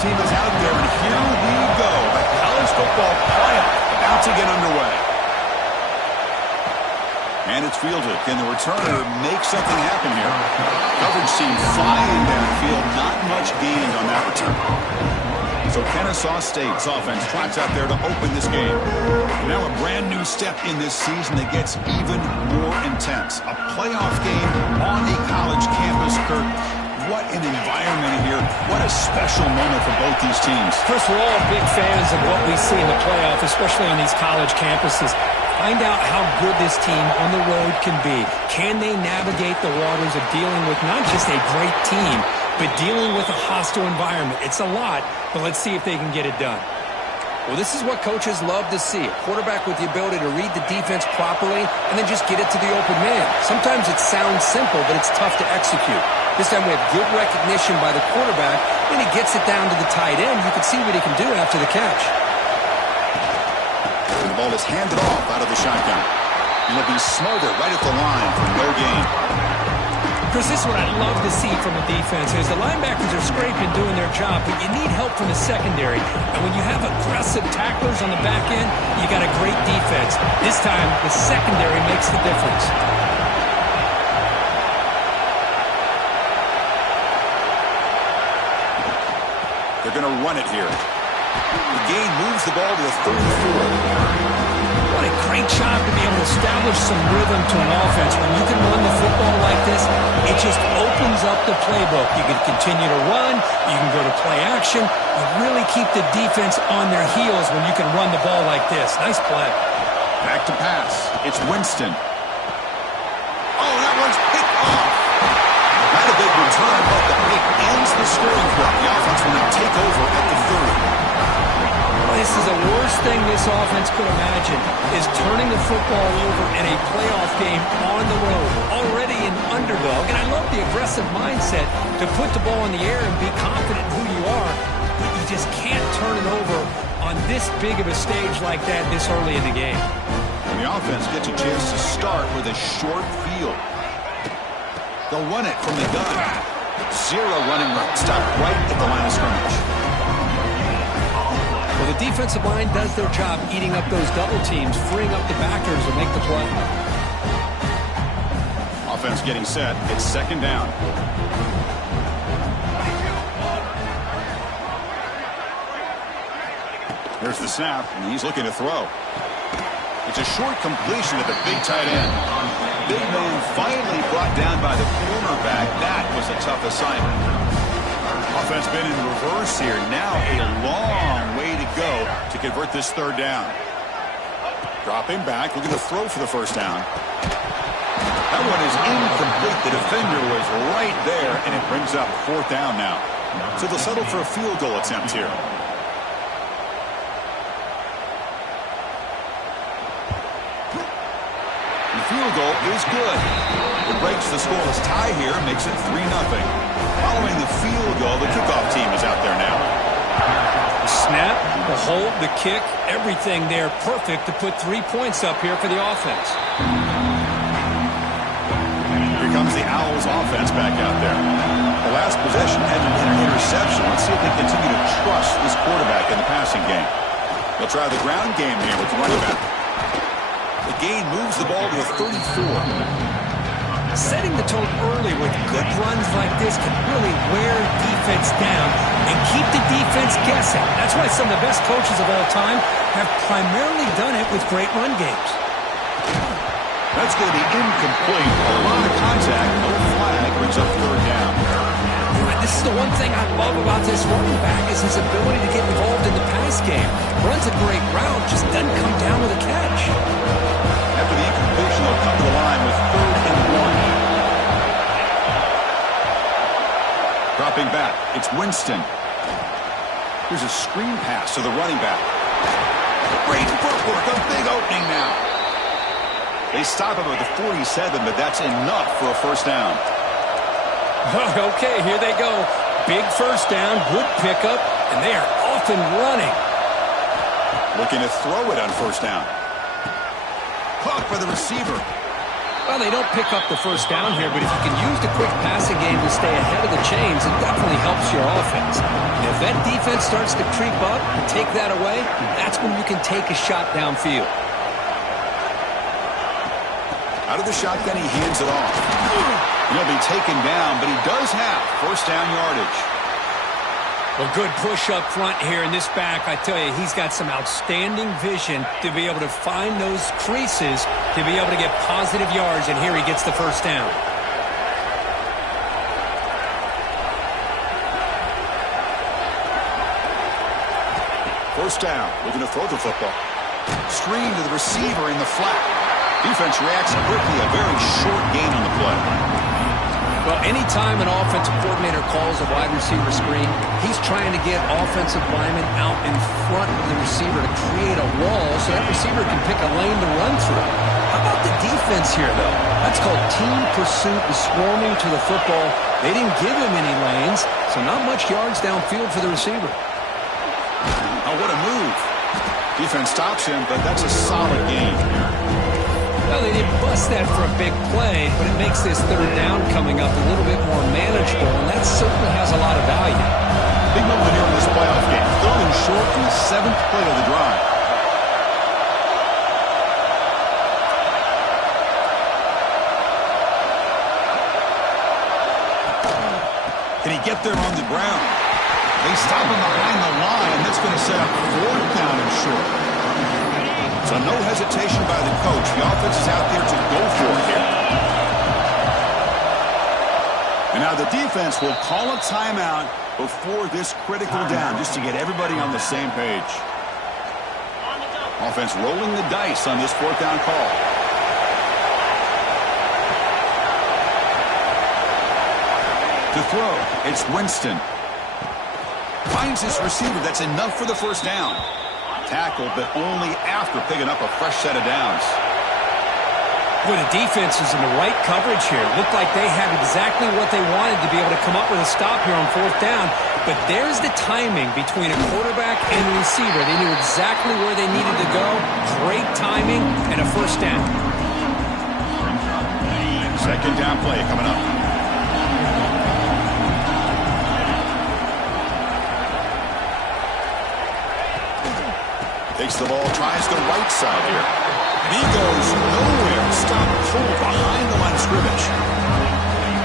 team is out there, and here we go. The college football playoff about to get underway. And it's fielded. Can the returner make something happen here? Coverage seemed flying downfield. Not much gained on that return. So Kennesaw State's offense trots out there to open this game. Now a brand new step in this season that gets even more intense. A playoff game on a college campus, Kirk. What an environment here. What a special moment for both these teams. First, we're all big fans of what we see in the playoff, especially on these college campuses. Find out how good this team on the road can be. Can they navigate the waters of dealing with not just a great team, but dealing with a hostile environment? It's a lot, but let's see if they can get it done. Well, this is what coaches love to see. A quarterback with the ability to read the defense properly and then just get it to the open man. Sometimes it sounds simple, but it's tough to execute. This time we have good recognition by the quarterback, and he gets it down to the tight end. You can see what he can do after the catch. And the ball is handed off out of the shotgun. And it'll be smothered right at the line for no gain. Chris, this is what I love to see from the defense is the linebackers are scraping, doing their job, but you need help from the secondary. And when you have aggressive tacklers on the back end, you got a great defense. This time, the secondary makes the difference. They're going to run it here. The gain moves the ball to the 34. What a great job to be able to establish some rhythm to an offense. When you can run the football like this, it just opens up the playbook. You can continue to run. You can go to play action. You really keep the defense on their heels when you can run the ball like this. Nice play. Back to pass. It's Winston. Oh, that one's picked off. Not a big return, but the pick ends the scoring drive. The offense will now take over at the 30. This is the worst thing this offense could imagine, is turning the football over in a playoff game on the road. Already an underdog, and I love the aggressive mindset to put the ball in the air and be confident in who you are. But you just can't turn it over on this big of a stage like that this early in the game. And the offense gets a chance to start with a short field. They'll run it from the gun. Zero running room. Stop right at the line of scrimmage. Well, the defensive line does their job eating up those double teams, freeing up the backers to make the play. Offense getting set. It's second down. Here's the snap, and he's looking to throw. It's a short completion to the big tight end. Big man finally brought down by the cornerback. That was a tough assignment. Offense been in reverse here. Now a long way to go to convert this third down. Dropping back, looking to throw for the first down. That one is incomplete. The defender was right there, and it brings up fourth down now. So they'll settle for a field goal attempt here. The field goal is good. It breaks the scoreless tie here, makes it 3-0. Following the field goal, the kickoff team is out there now. The snap, the hold, the kick, everything there perfect to put 3 points up here for the offense. Here comes the Owls offense back out there. The last possession ended in an interception. Let's see if they continue to trust this quarterback in the passing game. They'll try the ground game here with the running back. The gain moves the ball to the 34. Setting the tone early with good runs like this can really wear defense down and keep the defense guessing. That's why some of the best coaches of all time have primarily done it with great run games. That's going to be incomplete. A lot of contact. No flag brings up third down. This is the one thing I love about this running back is his ability to get involved in the pass game. Runs a great route, just doesn't come down with a catch. After the incompletion, they'll come to the line with 3rd and 1. Dropping back, it's Winston. Here's a screen pass to the running back. Great footwork, a big opening now. They stop him at the 47, but that's enough for a first down. Okay, here they go. Big first down, good pickup, and they are off and running. Looking to throw it on first down. Caught by the receiver. Well, they don't pick up the first down here, but if you can use the quick passing game to stay ahead of the chains, it definitely helps your offense. And if that defense starts to creep up and take that away, that's when you can take a shot downfield. Out of the shotgun, he hands it off. He'll be taken down, but he does have first down yardage. Well, good push up front here in this back. I tell you, he's got some outstanding vision to be able to find those creases, to be able to get positive yards, and here he gets the first down. First down, looking to throw the football. Screen to the receiver in the flat. Defense reacts quickly, a very short gain on the play. Well, anytime an offensive coordinator calls a wide receiver screen, he's trying to get offensive linemen out in front of the receiver to create a wall so that receiver can pick a lane to run through. How about the defense here, though? That's called team pursuit and swarming to the football. They didn't give him any lanes, so not much yards downfield for the receiver. Oh, what a move. Defense stops him, but that's a solid gain. Well, they didn't bust that for a big play, but it makes this third down coming up a little bit more manageable, and that certainly has a lot of value. Big moment here in this playoff game. Third and short in the 7th play of the drive. Can he get there on the ground? They stop him behind the line. That's going to set up 4th down and short. So no hesitation by the coach. The offense is out there to go for it here. And now the defense will call a timeout before this critical down, just to get everybody on the same page. Offense rolling the dice on this 4th down call. To throw, it's Winston. Finds his receiver. That's enough for the first down. Tackled, but only after picking up a fresh set of downs. Well, the defense is in the right coverage here. Looked like they had exactly what they wanted to be able to come up with a stop here on 4th down. But there's the timing between a quarterback and a receiver. They knew exactly where they needed to go. Great timing and a first down. Second down play coming up. Takes the ball, tries the right side here. And he goes nowhere. Stop full behind the line of scrimmage.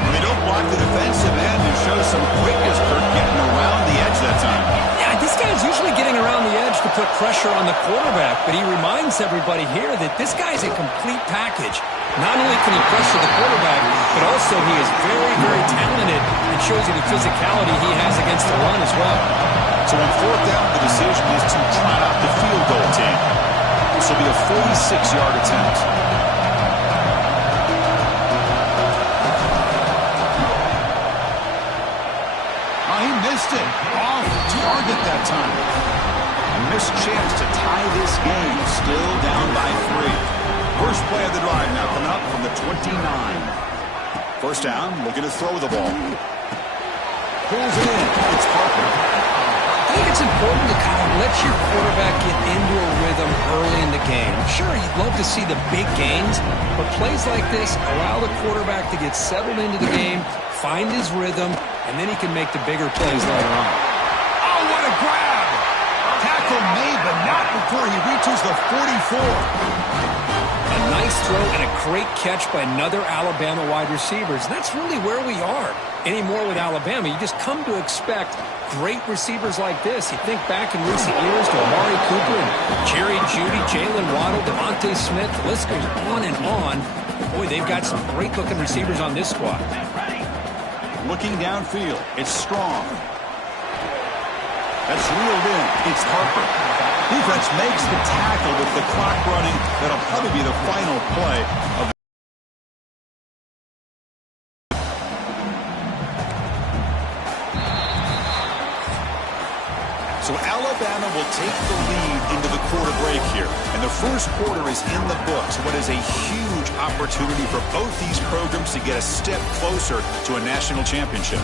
When they don't block the defensive end, it shows some quickness for getting around the edge that time. Yeah, this guy's usually getting around the edge to put pressure on the quarterback, but he reminds everybody here that this guy's a complete package. Not only can he pressure the quarterback, but also he is very, very talented and shows you the physicality he has against the run as well. So on 4th down, the decision is to try out the field goal team. This will be a 46-yard attempt. Oh, he missed it. Off target that time. A missed chance to tie this game. Still down by 3. First play of the drive now coming up from the 29. First down, looking to throw the ball. Pulls it in. It's Parker. I think it's important to kind of let your quarterback get into a rhythm early in the game. Sure, you'd love to see the big gains, but plays like this allow the quarterback to get settled into the game, find his rhythm, and then he can make the bigger plays later on. Oh, what a grab! Tackle made, but not before he reaches the 44. A nice throw and a great catch by another Alabama wide receiver. And that's really where we are anymore with Alabama. You just come to expect great receivers like this. You think back in recent years to Amari Cooper and Jerry Jeudy, Jalen Waddle, Devontae Smith. The list goes on and on. Boy, they've got some great-looking receivers on this squad. Looking downfield, it's Strong. That's reeled in. It's Harper. Defense makes the tackle with the clock running. That'll probably be the final play of the So Alabama will take the lead into the quarter break here. And the first quarter is in the books. What is a huge opportunity for both these programs to get a step closer to a national championship.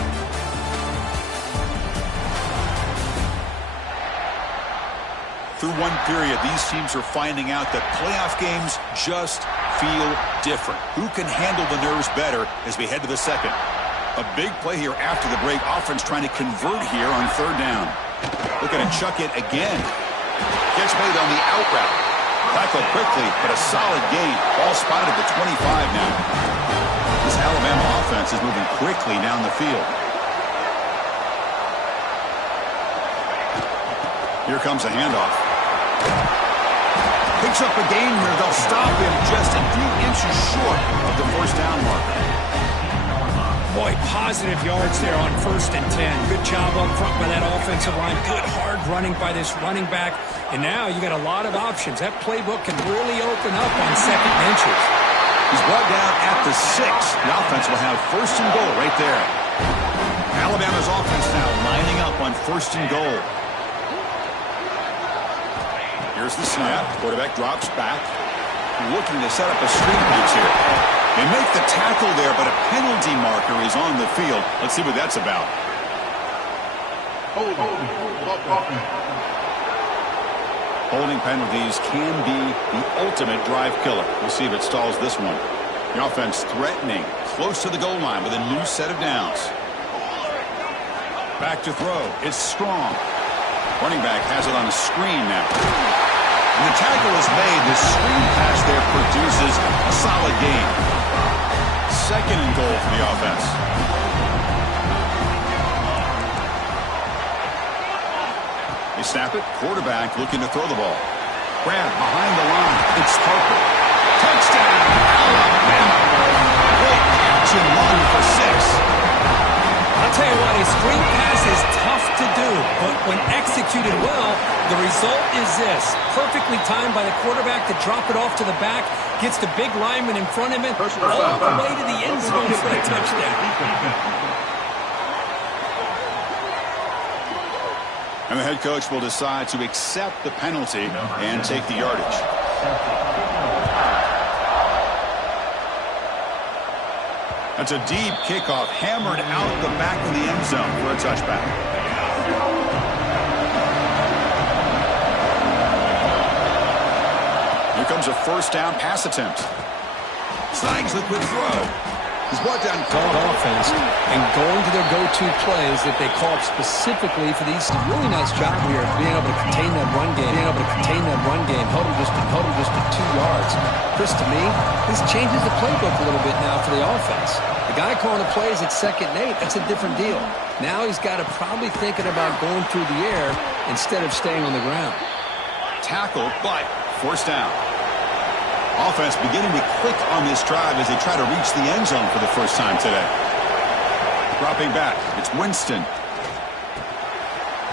Through one period, these teams are finding out that playoff games just feel different? Who can handle the nerves better as we head to the second? A big play here after the break. Offense trying to convert here on third down. Looking to chuck it again. Gets made on the out route. Tackle quickly, but a solid gain. Ball spotted at the 25 now. This Alabama offense is moving quickly down the field. Here comes a handoff. Picks up a gain here. They'll stop him just a few inches short of the first down marker. Boy, positive yards there on 1st and 10. Good job up front by that offensive line. Good hard running by this running back. And now you got a lot of options. That playbook can really open up on 2nd and inches. He's brought down at the 6. The offense will have 1st and goal right there. Alabama's offense now lining up on 1st and goal. Here's the snap. Quarterback drops back. Looking to set up a screen pass here. They make the tackle there, but a penalty marker is on the field. Let's see what that's about. Holding penalties can be the ultimate drive killer. We'll see if it stalls this one. The offense threatening, close to the goal line with a new set of downs. Back to throw. It's Strong. Running back has it on a screen now. And the tackle is made. The screen pass there produces a solid gain. 2nd and goal for the offense. They snap it. Quarterback looking to throw the ball. Grab behind the line. It's Parker. Touchdown, Alabama. Great catch and run for 6. I'll tell you what, a screen pass is tough to do, but when executed well, the result is this. Perfectly timed by the quarterback to drop it off to the back, gets the big lineman in front of him, all the way to the end zone for a touchdown. And the head coach will decide to accept the penalty and take the yardage. That's a deep kickoff, hammered out the back of the end zone for a touchback. Here comes a 1st down pass attempt. Snags the quick throw. He's brought down called offense and going to their go-to plays that they call up specifically for these. A really nice job here of being able to contain that run game. Hold him just to 2 yards. Chris, to me, this changes the playbook a little bit now for the offense. The guy calling the plays at 2nd and 8, that's a different deal. Now he's got to probably thinking about going through the air instead of staying on the ground. Tackle, but 1st down. Offense beginning to click on this drive as they try to reach the end zone for the first time today. Dropping back, it's Winston.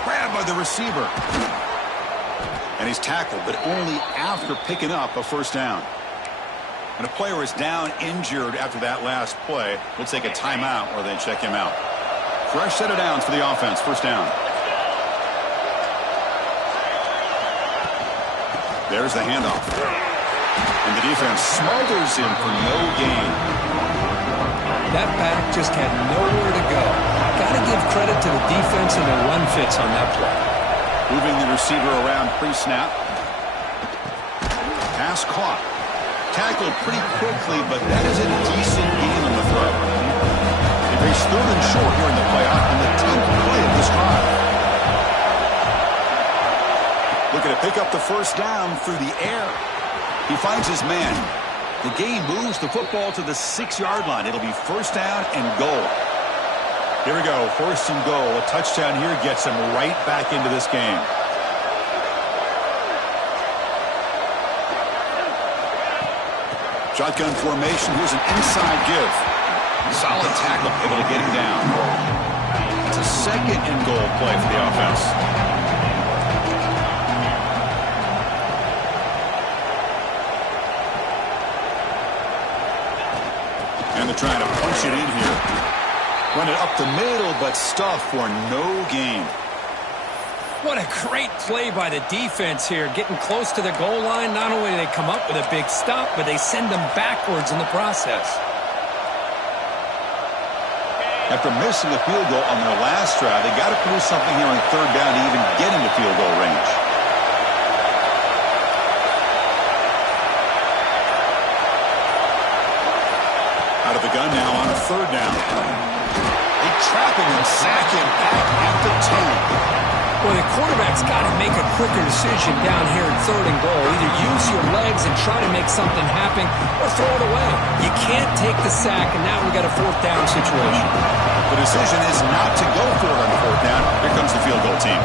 Grabbed by the receiver. And he's tackled, but only after picking up a 1st down. And a player is down injured after that last play. We'll take a timeout or they check him out. Fresh set of downs for the offense, 1st down. There's the handoff. And the defense smothers him for no gain. That back just had nowhere to go. Got to give credit to the defense and the run fits on that play. Moving the receiver around pre-snap. Pass caught. Tackled pretty quickly, but that is a decent gain on the throw. They face 3rd and short here in the playoff on the 10th play of this drive. Looking to pick up the 1st down through the air. He finds his man. The game moves the football to the 6-yard line. It'll be 1st down and goal. Here we go, 1st and goal. A touchdown here gets him right back into this game. Shotgun formation. Here's an inside give. Solid tackle, able to get him down. It's a 2nd and goal play for the offense. And they're trying to punch it in here. Run it up the middle, but stuff for no gain. What a great play by the defense here. Getting close to the goal line, not only do they come up with a big stop, but they send them backwards in the process. After missing a field goal on their last drive, they got to produce something here on 3rd down to even get into field goal range. the gun now on a third down. They trap him and sack him back at the 10. Well, the quarterback's got to make a quicker decision down here at third and goal. Either use your legs and try to make something happen or throw it away. You can't take the sack, and now we've got a fourth down situation. The decision is not to go for it on fourth down. Here comes the field goal team.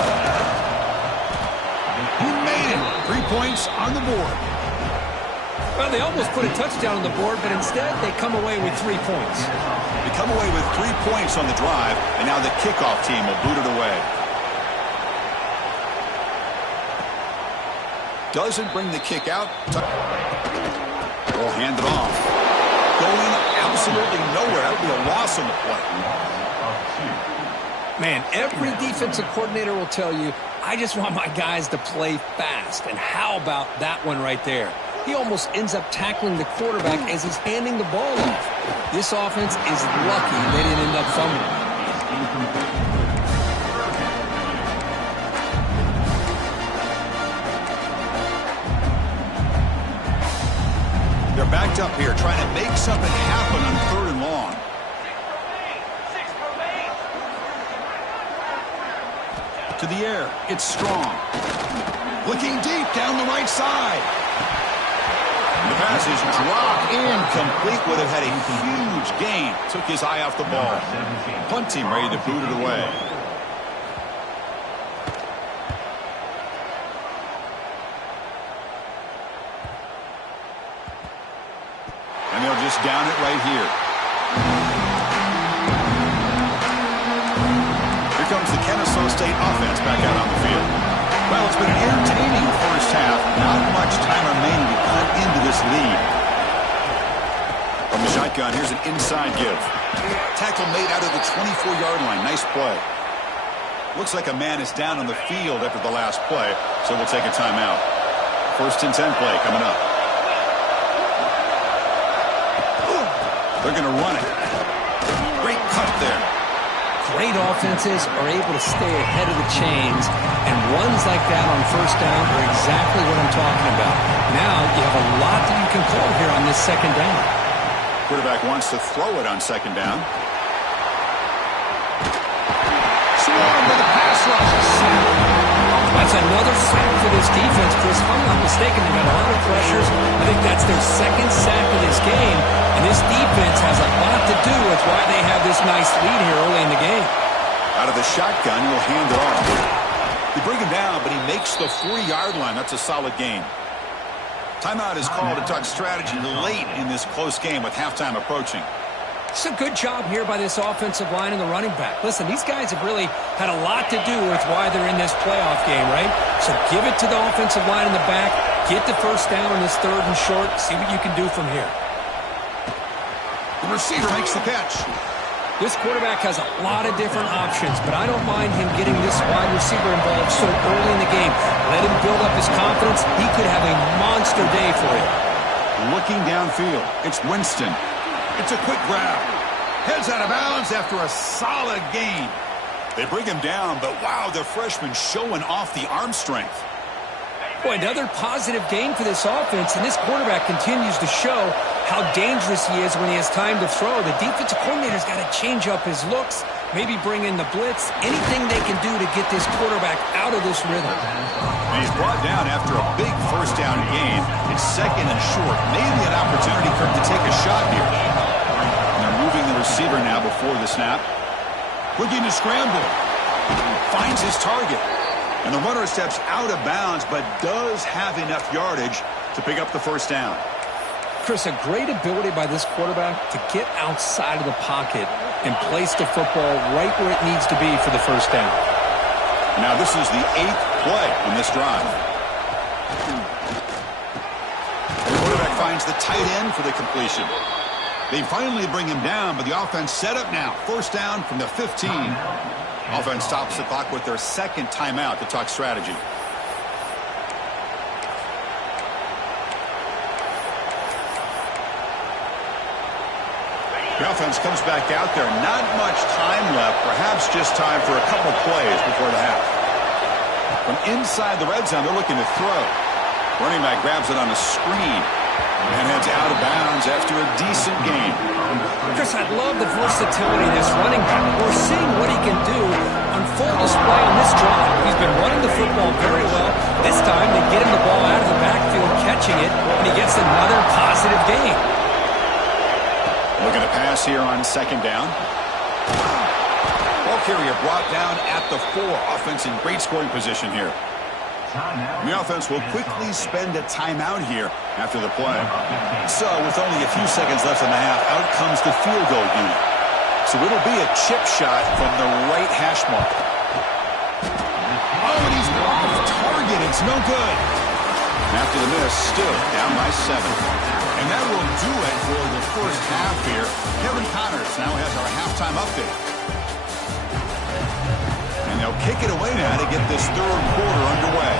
He made it. 3 points on the board. Well, they almost put a touchdown on the board, but instead they come away with 3 points. They come away with 3 points on the drive, and now the kickoff team will boot it away. Doesn't bring the kick out. Will hand it off. Going absolutely nowhere. That would be a loss on the play. Man, every defensive coordinator will tell you, I just want my guys to play fast. And how about that one right there? He almost ends up tackling the quarterback as he's handing the ball off. This offense is lucky they didn't end up fumbling. They're backed up here, trying to make something happen on third and long. To the air, it's Strong. Looking deep down the right side. The pass is dropped incomplete. Would have had a huge gain. Took his eye off the ball. Punt team ready to boot it away. And they'll just down it right here. Here comes the Kennesaw State offense back out on the field. Well, it's been an entertaining first half. Not much time remaining to cut into this lead. From the shotgun, here's an inside give. Tackle made out of the 24-yard line. Nice play. Looks like a man is down on the field after the last play, so we'll take a timeout. 1st and 10 play coming up. They're going to run it. Great cut there. Great offenses are able to stay ahead of the chains, and runs like that on first down are exactly what I'm talking about. Now you have a lot that you can call here on this second down. Quarterback wants to throw it on second down. Swarm with a pass rush. That's another sack for this defense, Chris. If I'm not mistaken, they've got a lot of pressures. I think that's their second sack of this game. And this defense has a lot to do with why they have this nice lead here early in the game. Out of the shotgun, he'll hand it off. They bring him down, but he makes the 40-yard line. That's a solid gain. Timeout is called to talk strategy late in this close game with halftime approaching. It's a good job here by this offensive line and the running back. Listen, these guys have really had a lot to do with why they're in this playoff game, right? So give it to the offensive line in the back. Get the first down on this third and short. See what you can do from here. The receiver makes the catch. This quarterback has a lot of different options, but I don't mind him getting this wide receiver involved so early in the game. Let him build up his confidence. He could have a monster day for you. Looking downfield, it's Winston. It's a quick grab. Heads out of bounds after a solid gain. They bring him down, but wow, the freshman showing off the arm strength. Boy, another positive gain for this offense, and this quarterback continues to show how dangerous he is when he has time to throw. The defensive coordinator's got to change up his looks, maybe bring in the blitz, anything they can do to get this quarterback out of this rhythm. And he's brought down after a big first down gain. It's second and short. Maybe an opportunity for him to take a shot here. And they're moving the receiver now before the snap. Looking to scramble. Finds his target. And the runner steps out of bounds, but does have enough yardage to pick up the first down. Chris, a great ability by this quarterback to get outside of the pocket and place the football right where it needs to be for the first down. Now this is the 8th play in this drive. The quarterback finds the tight end for the completion. They finally bring him down, but the offense set up now. First down from the 15. Offense stops the clock with their second timeout to talk strategy. The offense comes back out there. Not much time left. Perhaps just time for a couple plays before the half. From inside the red zone, they're looking to throw. Running back grabs it on a screen. And heads out of bounds after a decent game. Chris, I love the versatility of this running back. We're seeing what he can do on full display on this drive. He's been running the football very well. This time, they get him the ball out of the backfield, catching it, and he gets another positive gain. Looking to pass here on second down. Ball carrier brought down at the 4. Offense in great scoring position here. The offense will quickly spend a timeout here after the play. So, with only a few seconds left in the half, out comes the field goal unit. So it'll be a chip shot from the right hash mark. Oh, and he's off target. It's no good. After the miss, still down by 7. And that will do it for the first half here. Kevin Connors now has our halftime update. And they'll kick it away now to get this third quarter underway.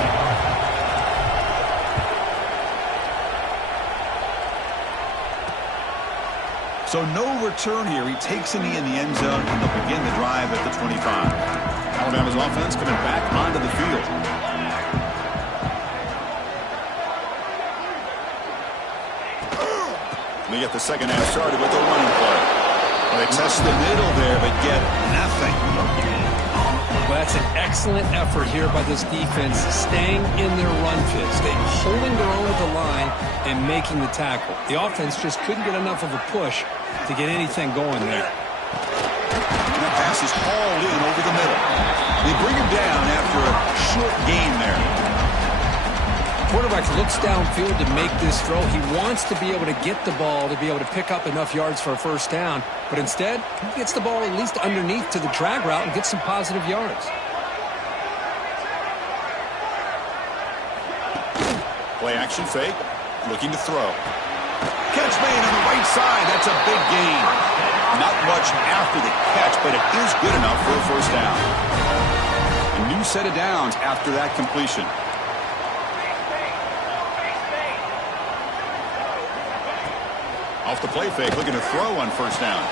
So no return here. He takes a knee in the end zone, and they'll begin the drive at the 25. Alabama's offense coming back onto the field. They get the second half started with a running play. Well, they test the middle there, but get nothing. Well, that's an excellent effort here by this defense, staying in their run fit, holding their own at the line and making the tackle. The offense just couldn't get enough of a push to get anything going there. And that pass is hauled in over the middle. They bring him down after a short gain there. Quarterback looks downfield to make this throw. He wants to be able to get the ball to be able to pick up enough yards for a first down. But instead, he gets the ball at least underneath to the drag route and gets some positive yards. Play action fake. Looking to throw. Catch made on the right side. That's a big gain. Not much after the catch, but it is good enough for a first down. A new set of downs after that completion. Off the play fake, looking to throw on first down.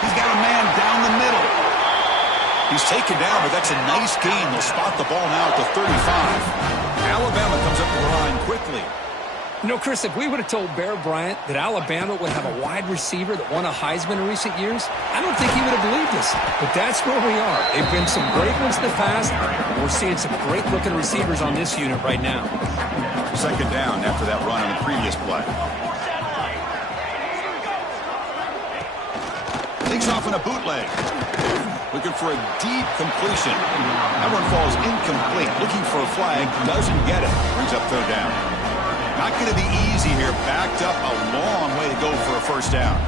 He's got a man down the middle. He's taken down, but that's a nice gain. They'll spot the ball now at the 35. Alabama comes up to the line quickly. You know, Chris, if we would have told Bear Bryant that Alabama would have a wide receiver that won a Heisman in recent years, I don't think he would have believed us. But that's where we are. They've been some great ones in the past. We're seeing some great-looking receivers on this unit right now. Second down after that run on the previous play. Takes off on a bootleg. Looking for a deep completion. That one falls incomplete. Looking for a flag. Doesn't get it. Brings up third down. Not going to be easy here. Backed up a long way to go for a first down.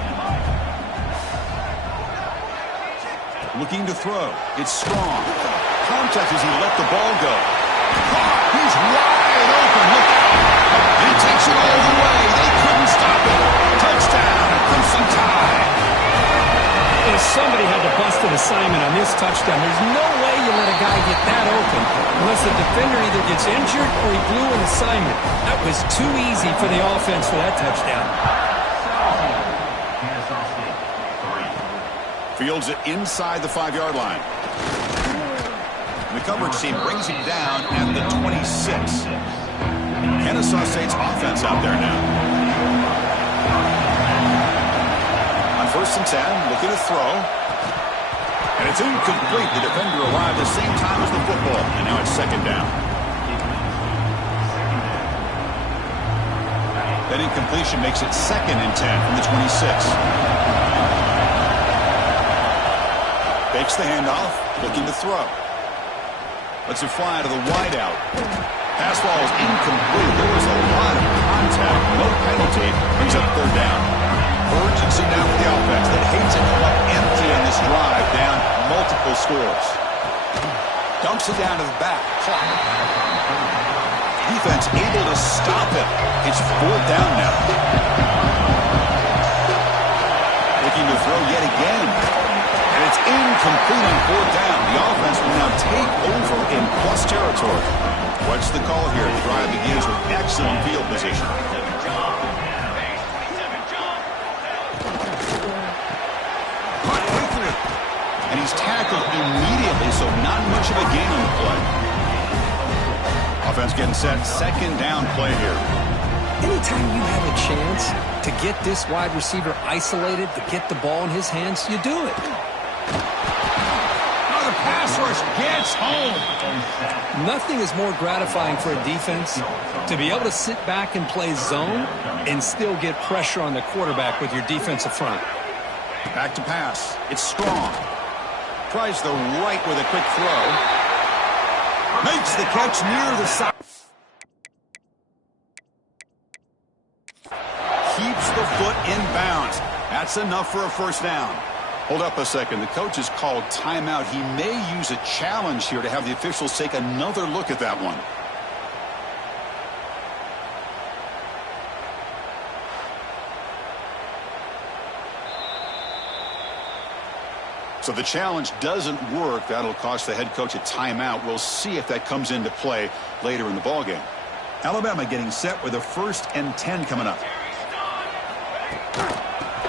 Looking to throw. It's strong. Contact as he let the ball go. He's wide open. Look out. He takes it all the way. They couldn't stop it. Touchdown. Crimson Tide. Somebody had to bust an assignment on this touchdown. There's no way you let a guy get that open unless the defender either gets injured or he blew an assignment. That was too easy for the offense for that touchdown. Fields it inside the 5-yard line. And the coverage team brings him down at the 26. Kennesaw State's offense out there now. First and 10, looking to throw. And it's incomplete. The defender arrived at the same time as the football. And now it's second down. That incompletion makes it second and 10 from the 26. Fakes the handoff, looking to throw. Lets it fly to the wideout. Pass ball is incomplete. There was a lot of contact. No penalty. Brings up third down. Urgency now for the offense that hates to come up empty on this drive, down multiple scores. Dumps it down to the back. Defense able to stop it. It's fourth down now. Looking to throw yet again. And it's incomplete on fourth down. The offense will now take over in plus territory. What's the call here? The drive begins with excellent field position. And he's tackled immediately, so not much of a gain on the play. Offense getting set, second down play here. Anytime you have a chance to get this wide receiver isolated, to get the ball in his hands, you do it. Oh, the pass rush gets home. Nothing is more gratifying for a defense to be able to sit back and play zone and still get pressure on the quarterback with your defensive front. Back to pass. It's strong. Tries the right with a quick throw. Makes the catch near the side. Keeps the foot in bounds. That's enough for a first down. Hold up a second. The coach has called timeout. He may use a challenge here to have the officials take another look at that one. So the challenge doesn't work. That'll cost the head coach a timeout. We'll see if that comes into play later in the ballgame. Alabama getting set with a 1st and 10 coming up.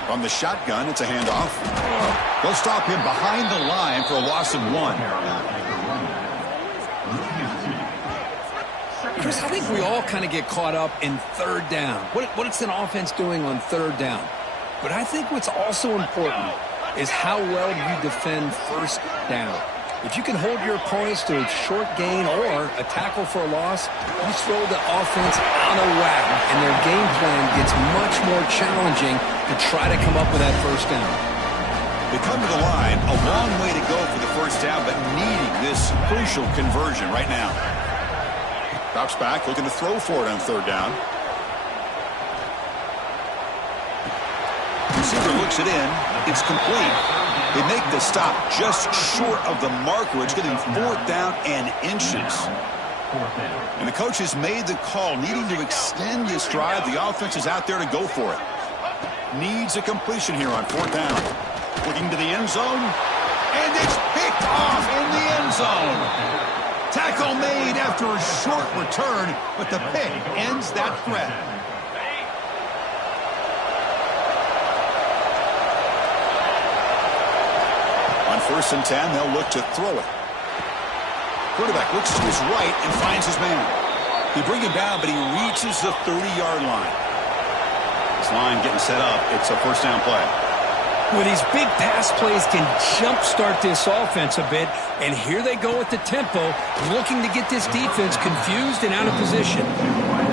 From the shotgun, it's a handoff. They'll stop him behind the line for a loss of 1. Chris, I think we all kind of get caught up in 3rd down. What's an offense doing on 3rd down? But I think what's also important is how well you defend 1st down. If you can hold your opponents to a short gain or a tackle for a loss, you throw the offense out of whack, and their game plan gets much more challenging to try to come up with that 1st down. They come to the line, a long way to go for the 1st down, but needing this crucial conversion right now. Drops back, looking to throw for it on 3rd down. Receiver looks it in. It's complete. They make the stop just short of the marker. It's getting 4th down and inches. And the coach has made the call, needing to extend this drive. The offense is out there to go for it. Needs a completion here on 4th down. Looking to the end zone. And it's picked off in the end zone. Tackle made after a short return, but the pick ends that threat. On 1st and 10, they'll look to throw it. Quarterback looks to his right and finds his man. He brings him down, but he reaches the 30-yard line. This line getting set up. It's a 1st down play. Well, these big pass plays can jumpstart this offense a bit, and here they go with the tempo, looking to get this defense confused and out of position.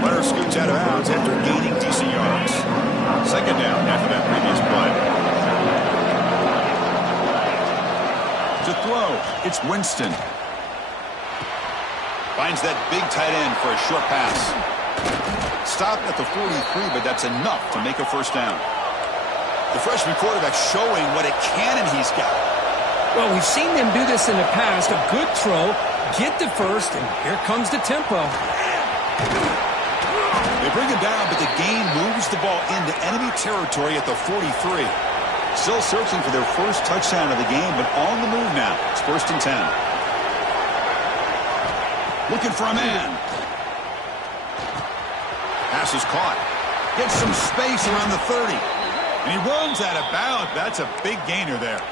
Runner scoots out of bounds after gaining decent yards. 2nd down after that previous play. To throw, it's Winston. Finds that big tight end for a short pass. Stopped at the 43, but that's enough to make a 1st down. The freshman quarterback showing what a cannon he's got. Well, we've seen them do this in the past. A good throw, get the 1st, and here comes the tempo. They bring him down, but the gain moves the ball into enemy territory at the 43. Still searching for their 1st touchdown of the game, but on the move now. It's 1st and 10. Looking for a man. Pass is caught. Gets some space around the 30. And he runs out of bounds. That's a big gainer there.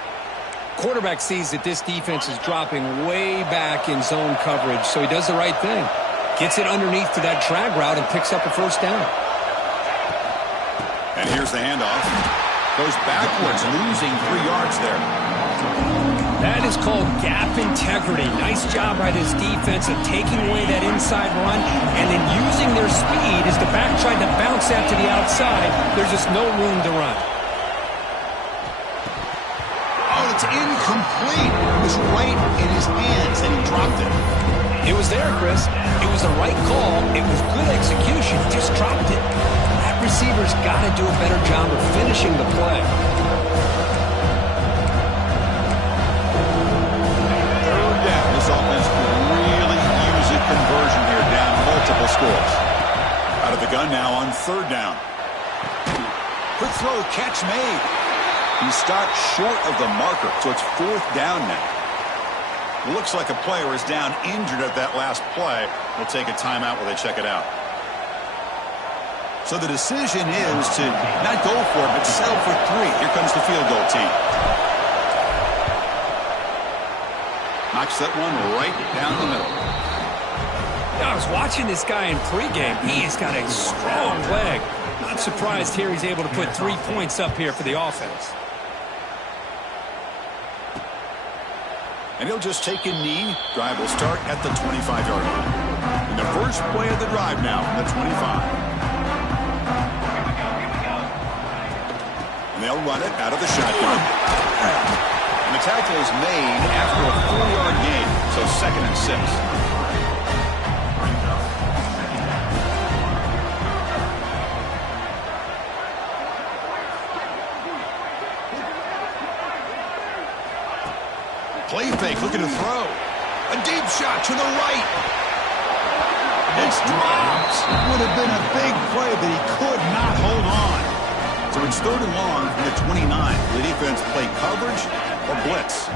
Quarterback sees that this defense is dropping way back in zone coverage, so he does the right thing. Gets it underneath to that drag route and picks up a 1st down. And here's the handoff. Goes backwards, losing 3 yards there. That is called gap integrity. Nice job by this defense of taking away that inside run and then using their speed as the back tried to bounce that to the outside. There's just no room to run. Oh, it's incomplete. It was right in his hands, and he dropped it. It was there, Chris. It was the right call. It was good execution. He just dropped it. That receiver's got to do a better job of finishing the play. This offense could really use a conversion here, down multiple scores. Out of the gun now on 3rd down. Quick throw, catch made. He stopped short of the marker, so it's 4th down now. Looks like a player is down injured at that last play. We'll take a timeout while they check it out. So the decision is to not go for it, but settle for 3. Here comes the field goal team. Knocks that one right down the middle. Yeah, I was watching this guy in pregame. He's got a strong leg. Not surprised here he's able to put 3 points up here for the offense. And he'll just take a knee. Drive will start at the 25-yard line. And the first play of the drive now from the 25. And they'll run it out of the shotgun. And the tackle is made after a 4-yard gain, so 2nd and 6. Play fake, looking to throw. A deep shot to the right. It's dropped. Would have been a big play, but he could not hold on. So it's 3rd and long from the 29. The defense play coverage or blitz.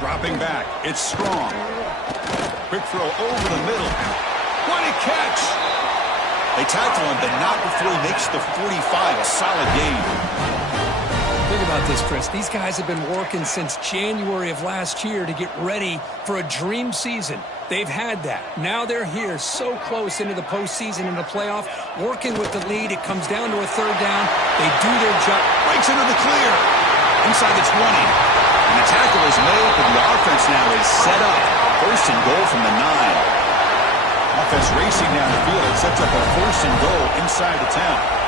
Dropping back. It's strong. Quick throw over the middle. What a catch. They tackle him, but not before he makes the 45. A solid gain. Think about this, Chris. These guys have been working since January of last year to get ready for a dream season. They've had that. Now they're here so close into the postseason and the playoff, working with the lead. It comes down to a 3rd down. They do their job. Breaks into the clear. Inside the 20. And the tackle is made, but the offense now is set up. 1st and goal from the 9. Offense racing down the field. It sets up a 1st and goal inside the 10.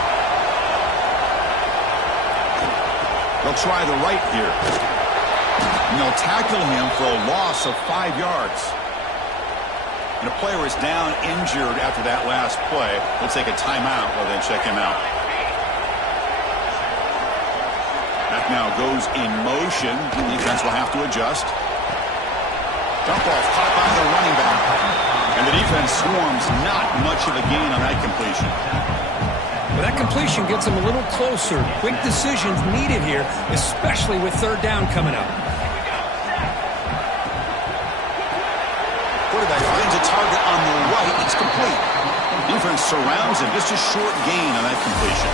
They'll try the right here. And they'll tackle him for a loss of 5 yards. And a player is down injured after that last play. They'll take a timeout while they check him out. That now goes in motion. The defense will have to adjust. Dump off caught by the running back. And the defense swarms. Not much of a gain on that completion. Well, that completion gets them a little closer. Quick decisions needed here, especially with 3rd down coming up. Quarterback finds a target on the right. It's complete. Defense surrounds him. Just a short gain on that completion.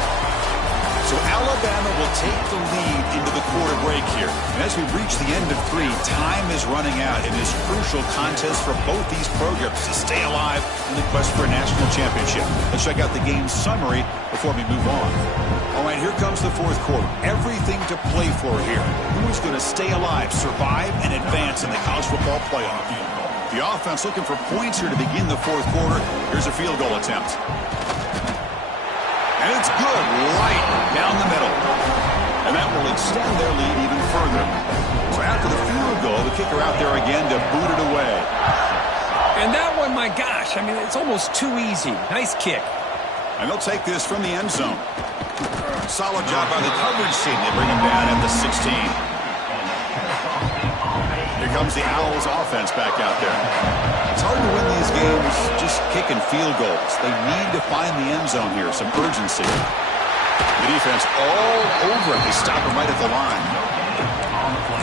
So Alabama will take the lead into the quarter break here. And as we reach the end of 3, time is running out in this crucial contest for both these programs to stay alive in the quest for a national championship. Let's check out the game summary before we move on. All right, here comes the 4th quarter. Everything to play for here. Who's going to stay alive, survive, and advance in the college football playoff? The offense looking for points here to begin the 4th quarter. Here's a field goal attempt. And it's good, right down the middle. And that will extend their lead even further. So after the field goal, the kicker out there again to boot it away. And that one, my gosh, I mean, it's almost too easy. Nice kick. And they'll take this from the end zone. Solid job by the coverage team. They bring him down at the 16. Here comes the Owls offense back out there. It's hard to win these games just kicking field goals. They need to find the end zone here, some urgency. The defense all over it. They stop him right at the line.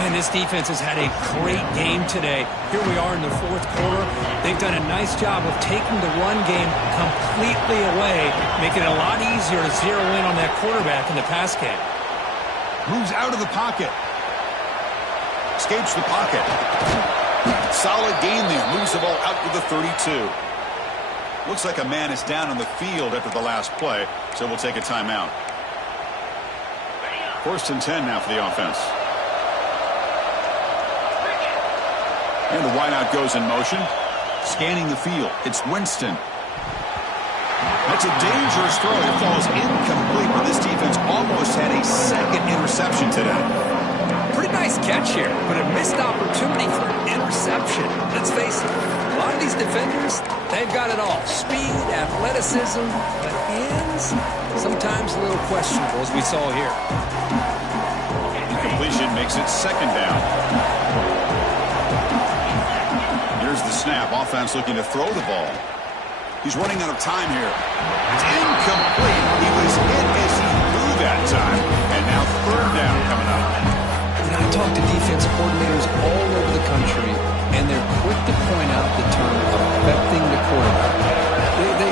Man, this defense has had a great game today. Here we are in the 4th quarter. They've done a nice job of taking the run game completely away, making it a lot easier to zero in on that quarterback in the pass game. Moves out of the pocket. Escapes the pocket. Solid gain there. Moves the ball out to the 32. Looks like a man is down on the field after the last play, so we'll take a timeout. 1st and 10 now for the offense. And the wideout goes in motion. Scanning the field. It's Winston. That's a dangerous throw. It falls incomplete, but this defense almost had a 2nd interception today. Pretty nice catch here, but a missed opportunity for an interception. Let's face it, a lot of these defenders, they've got it all. Speed, athleticism, but hands, sometimes a little questionable, as we saw here. Completion makes it 2nd down. Here's the snap. Offense looking to throw the ball. He's running out of time here. It's incomplete. He was hit as he threw that time. And now 3rd down coming up. I talk to defensive coordinators all over the country, and they're quick to point out the term affecting the quarterback.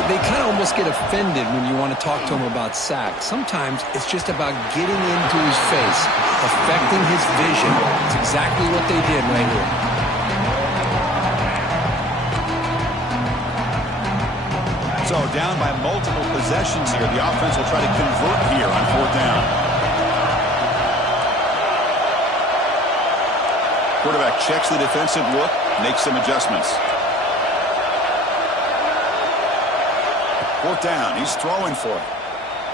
They kind of almost get offended when you want to talk to them about sacks. Sometimes it's just about getting into his face, affecting his vision. It's exactly what they did right here. down by multiple possessions here. The offense will try to convert here on 4th down. Quarterback checks the defensive look, makes some adjustments. 4th down, he's throwing for it.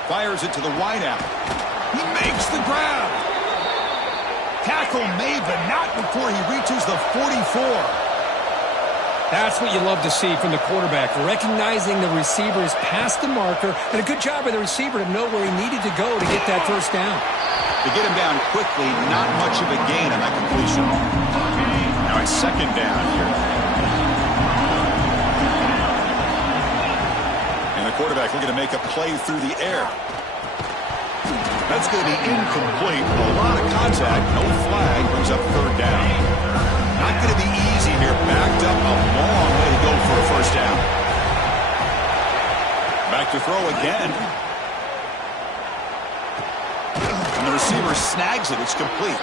Fires it to the wideout. He makes the grab. Tackle made, but not before he reaches the 44. That's what you love to see from the quarterback, recognizing the receiver is past the marker, and a good job by the receiver to know where he needed to go to get that first down. To get him down quickly, not much of a gain on that completion. Now it's 2nd down here. And the quarterback looking to make a play through the air. That's going to be incomplete. A lot of contact, no flag, brings up 3rd down. Not going to be easy here. Backed up a long way to go for a first down. Back to throw again. And the receiver snags it. It's complete.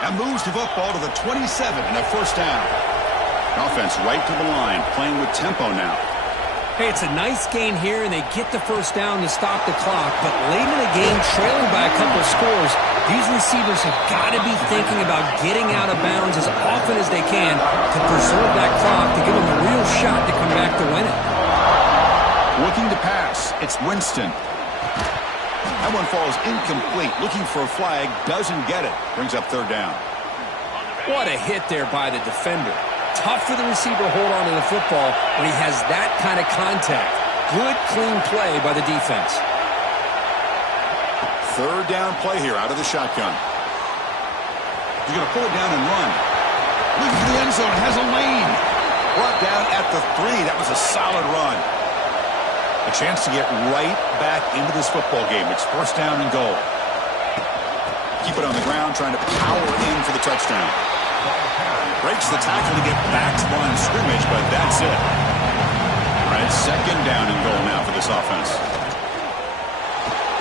That moves the football to the 27 and a first down. Offense right to the line, playing with tempo now. Hey, it's a nice gain here, and they get the first down to stop the clock. But late in the game, trailing by a couple of scores, these receivers have got to be thinking about getting out of bounds as often as they can to preserve that clock to give them a real shot to come back to win it. Looking to pass. It's Winston. That one falls incomplete. Looking for a flag. Doesn't get it. Brings up 3rd down. What a hit there by the defender. Tough for the receiver to hold on to the football when he has that kind of contact. Good, clean play by the defense. 3rd down play here out of the shotgun. He's going to pull it down and run. Looking for the end zone. Has a lane. Brought down at the 3. That was a solid run. A chance to get right back into this football game. It's 1st down and goal. Keep it on the ground, trying to power in for the touchdown. Breaks the tackle to get back to the line of scrimmage, but that's it. All right, 2nd down and goal now for this offense.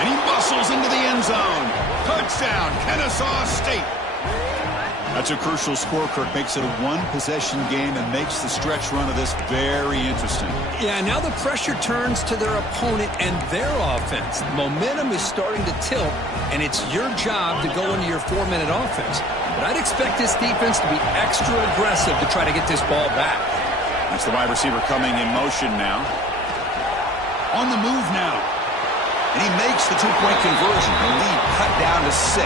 And he muscles into the end zone. Touchdown, Kennesaw State. That's a crucial score, Kirk. Makes it a one-possession game and makes the stretch run of this very interesting. Yeah, now the pressure turns to their opponent and their offense. Momentum is starting to tilt, and it's your job to go into your 4-minute offense. But I'd expect this defense to be extra aggressive to try to get this ball back. That's the wide receiver coming in motion now. On the move now. And he makes the 2-point conversion. The lead cut down to 6.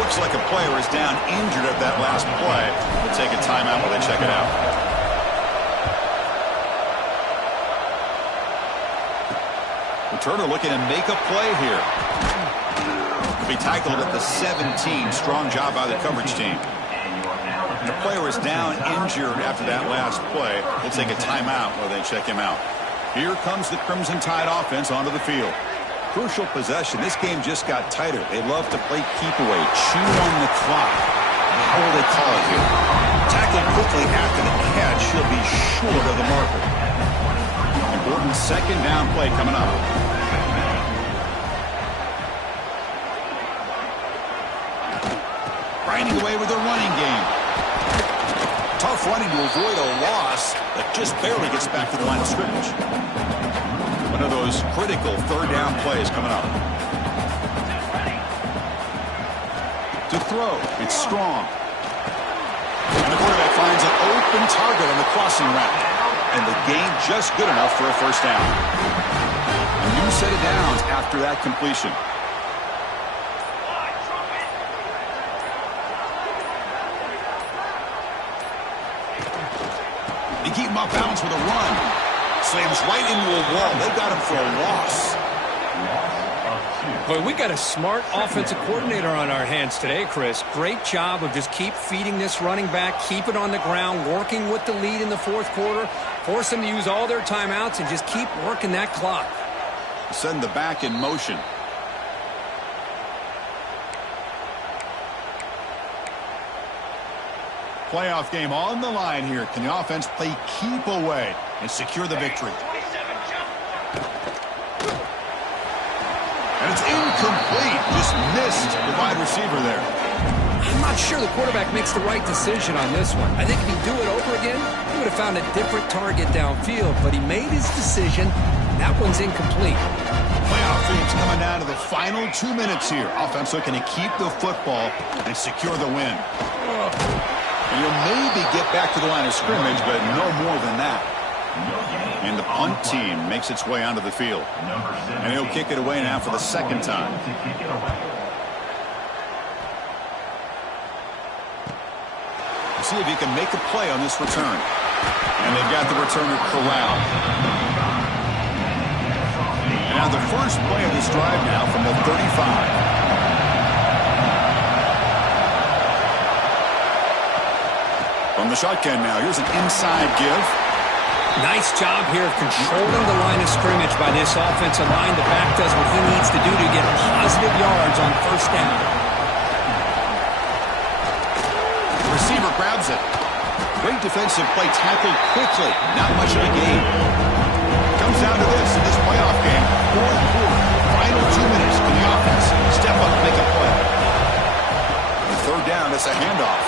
Looks like a player is down injured at that last play. We'll take a timeout while they check it out. Returner looking to make a play here. Be tackled at the 17. Strong job by the coverage team. The player is down injured after that last play. We'll take a timeout while they check him out. Here comes the Crimson Tide offense onto the field. Crucial possession. This game just got tighter. They love to play keep away, chew on the clock. How will they call it here? Tackled quickly after the catch. He'll be short of the marker. Important 2nd down play coming up. Grinding away with their running game. Tough running to avoid a loss that just barely gets back to the line of scrimmage. One of those critical 3rd down plays coming up. To throw, it's Strong. And the quarterback finds an open target on the crossing route. And the gain just good enough for a first down. A new set of downs after that completion. They keep him off balance with a run. Slams right into a wall. They got him for a loss. Boy, we got a smart offensive coordinator on our hands today, Chris. Great job of just keep feeding this running back, keep it on the ground, working with the lead in the 4th quarter, force them to use all their timeouts, and just keep working that clock. Send the back in motion. Playoff game on the line here. Can the offense play keep away and secure the victory? And it's incomplete. Just missed the wide receiver there. I'm not sure the quarterback makes the right decision on this one. I think if he'd do it over again, he would have found a different target downfield, but he made his decision. That one's incomplete. Playoff game's coming down to the final 2 minutes here. Offense looking to keep the football and secure the win. And you'll maybe get back to the line of scrimmage, but no more than that. And the punt team makes its way onto the field. And he'll kick it away now for the second time. See if he can make a play on this return. And they've got the returner corralled. And now the first play of this drive now from the 35. From the shotgun now, here's an inside give. Nice job here of controlling the line of scrimmage by this offensive line. The back does what he needs to do to get positive yards on first down. The receiver grabs it. Great defensive play, tackled quickly. Not much of a gain. Comes down to this in this playoff game. Fourth quarter, final 2 minutes. Can the offense step up and make a play? On third down, it's a handoff.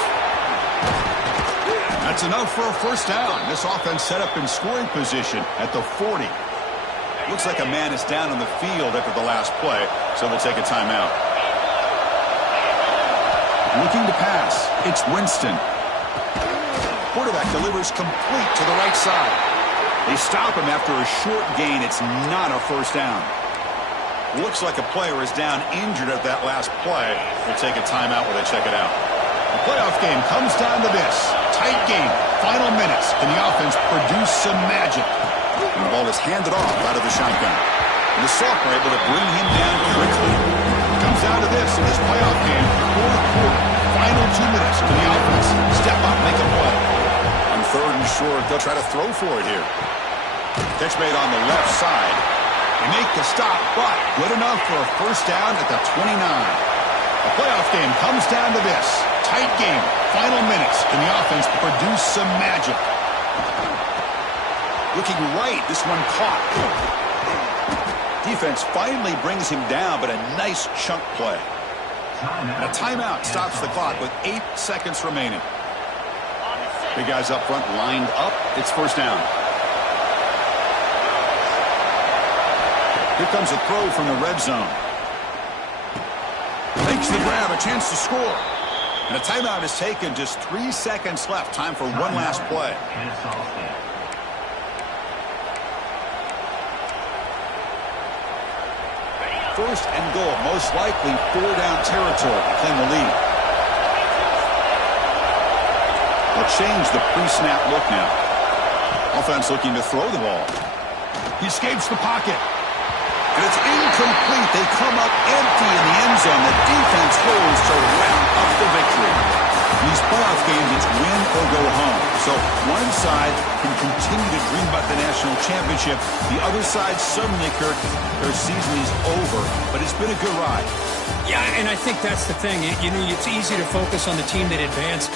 That's enough for a first down. This offense set up in scoring position at the 40. Looks like a man is down on the field after the last play, so they'll take a timeout. Looking to pass. It's Winston. Quarterback delivers complete to the right side. They stop him after a short gain. It's not a first down. Looks like a player is down injured at that last play. We'll take a timeout while they check it out. The playoff game comes down to this. Tight game. Final minutes. Can the offense produce some magic? And the ball is handed off out of the shotgun. And the Sox are able to bring him down quickly. Comes down to this in this playoff game. Fourth quarter. Final 2 minutes. Can the offense step up, make a play? On third and short, they'll try to throw for it here. Catch made on the left side. They make the stop, but good enough for a first down at the 29. The playoff game comes down to this. Tight game. Final minutes. Can the offense produce some magic? Looking right. This one caught. Defense finally brings him down, but a nice chunk play. A timeout stops the clock with 8 seconds remaining. Big guys up front lined up. It's first down. Here comes a throw from the red zone. Makes the grab, a chance to score. And a timeout is taken. Just 3 seconds left. Time for one last play. First and goal, most likely 4-down territory to claim the lead. They'll change the pre-snap look now. Offense looking to throw the ball. He escapes the pocket. And it's incomplete. They come up empty in the end zone. The defense holds to round up the victory. In these playoff games, it's win or go home. So one side can continue to dream about the national championship. The other side, suddenly, Kirk, their season is over. But it's been a good ride. Yeah, and I think that's the thing. You know, it's easy to focus on the team that advanced.